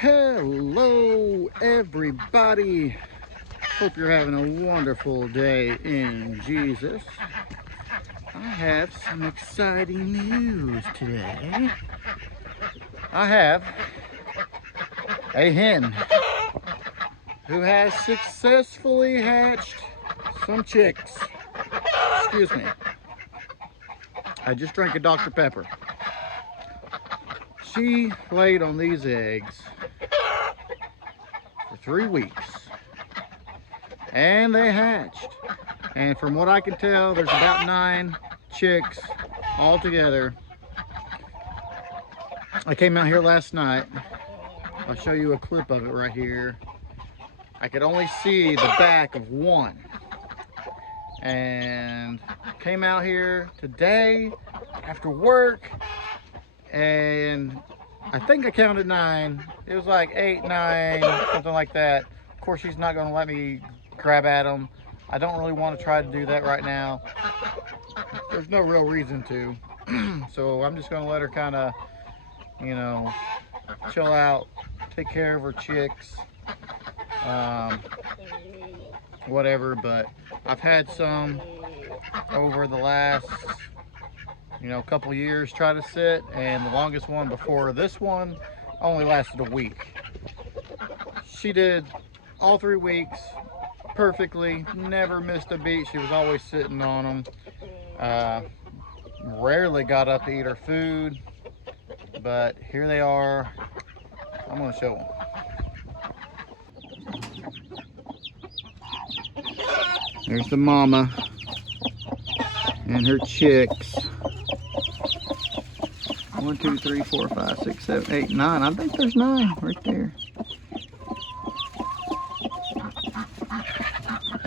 Hello, everybody. Hope you're having a wonderful day in Jesus. I have some exciting news today. I have a hen who has successfully hatched some chicks. Excuse me. I just drank a Dr. Pepper. She laid on these eggs for 3 weeks. And they hatched. And from what I can tell, there's about 9 chicks all together. I came out here last night. I'll show you a clip of it right here. I could only see the back of one. And came out here today after work, and I think I counted 9. It was like 8, 9, something like that. Of course, she's not going to let me grab at them. I don't really want to try to do that right now. There's no real reason to. So I'm just going to let her kind of, chill out, take care of her chicks, whatever. But I've had some over the last, couple years try to sit, and the longest one before this one only lasted a week. She did all 3 weeks perfectly, never missed a beat. She was always sitting on them. Rarely got up to eat her food, but here they are. I'm going to show them. There's the mama and her chicks. 1, 2, 3, 4, 5, 6, 7, 8, 9. I think there's 9 right there.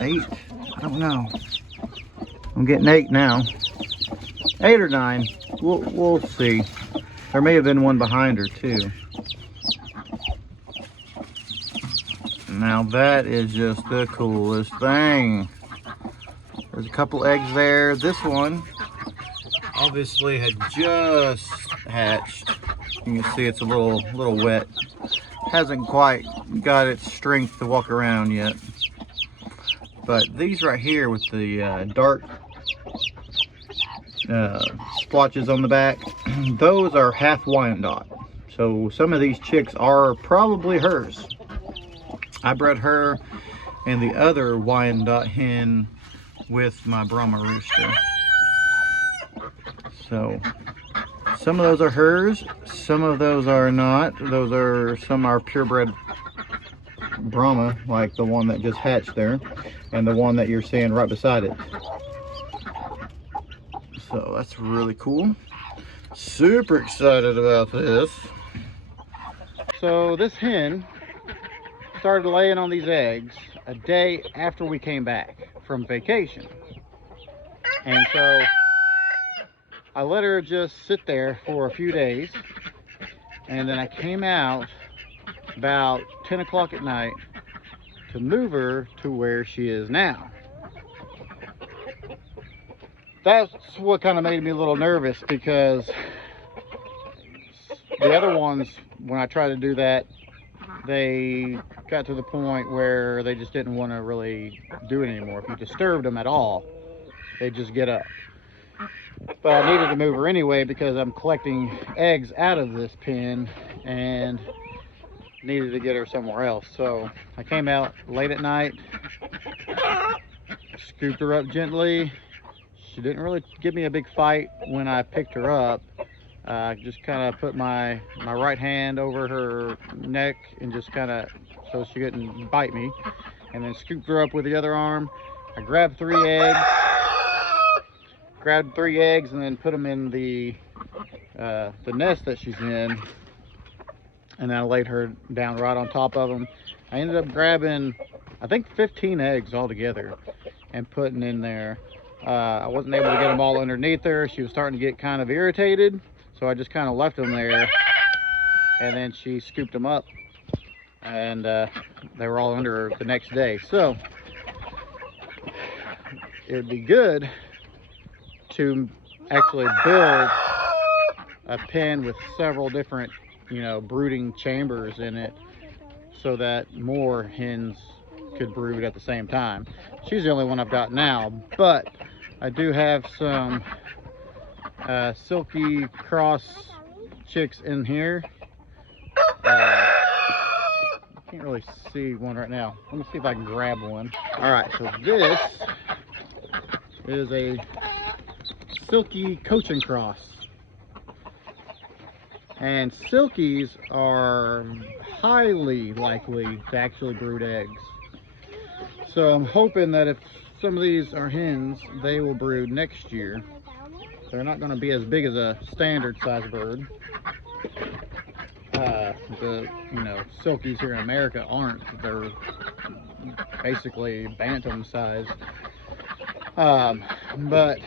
8. I don't know. I'm getting 8 now. 8 or 9. We'll see. There may have been one behind her too. Now that is just the coolest thing. There's a couple eggs there. This one obviously had just hatched. You can see it's a little wet. Hasn't quite got its strength to walk around yet. But these right here with the dark splotches on the back, those are half Wyandotte. So some of these chicks are probably hers. I bred her and the other Wyandotte hen with my Brahma rooster. So some of those are hers, some of those are not. Some are purebred Brahma, like the one that just hatched there, and the one that you're seeing right beside it. So that's really cool. Super excited about this. So this hen started laying on these eggs a day after we came back from vacation. And so I let her just sit there for a few days, and then I came out about 10 o'clock at night to move her to where she is now. That's what kind of made me a little nervous, because the other ones, when I tried to do that, they got to the point where they just didn't want to really do it anymore. If you disturbed them at all, they'd just get up. But I needed to move her anyway because I'm collecting eggs out of this pen and needed to get her somewhere else. So I came out late at night, scooped her up gently. She didn't really give me a big fight when I picked her up. Just kind of put my right hand over her neck and just kind of so she couldn't bite me, and then scooped her up with the other arm. I grabbed 3 eggs, and then put them in the nest that she's in, and then I laid her down right on top of them. I ended up grabbing, I think, 15 eggs altogether and putting in there. I wasn't able to get them all underneath her. She was starting to get kind of irritated, so I just kind of left them there, and then she scooped them up, and they were all under her the next day. So it'd be good to actually build a pen with several different you know, brooding chambers in it so that more hens could brood at the same time. She's the only one I've got now, but I do have some silky cross chicks in here. I can't really see one right now. Let me see if I can grab one. All right, so this is a silky Cochin cross. And silkies are highly likely to actually brood eggs. So I'm hoping that if some of these are hens, they will brood next year. They're not going to be as big as a standard size bird. The silkies here in America aren't. They're basically bantam size. But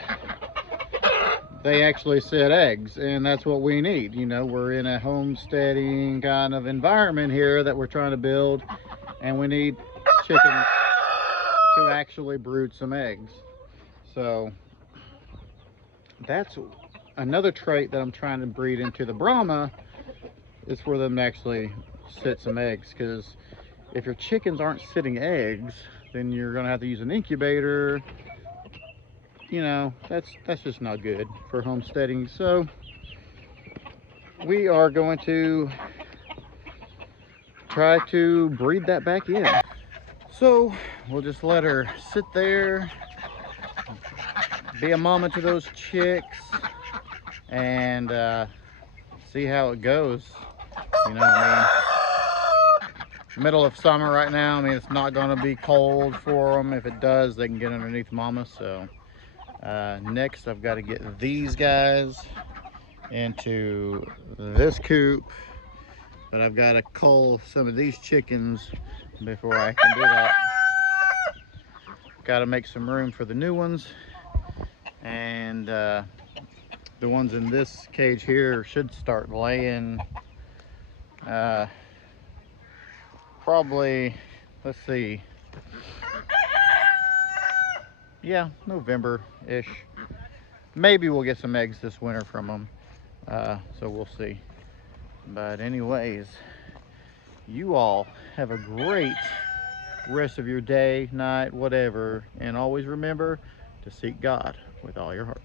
they actually set eggs, and that's what we need. You know, we're in a homesteading kind of environment here that we're trying to build, and we need chickens to actually brood some eggs. So that's another trait that I'm trying to breed into the Brahma, is for them to actually sit some eggs, because if your chickens aren't sitting eggs, then you're going to have to use an incubator. You know, that's just not good for homesteading. So we are going to try to breed that back in. So we'll just let her sit there, be a mama to those chicks, and see how it goes. You know, I mean, middle of summer right now. I mean, it's not going to be cold for them. If it does, they can get underneath mama. So next, I've got to get these guys into this coop, but I've got to cull some of these chickens before I can do that. Got to make some room for the new ones, and the ones in this cage here should start laying probably, let's see, yeah, November-ish. Maybe we'll get some eggs this winter from them, so we'll see. But anyways, you all have a great rest of your day, night, whatever, and always remember to seek God with all your heart.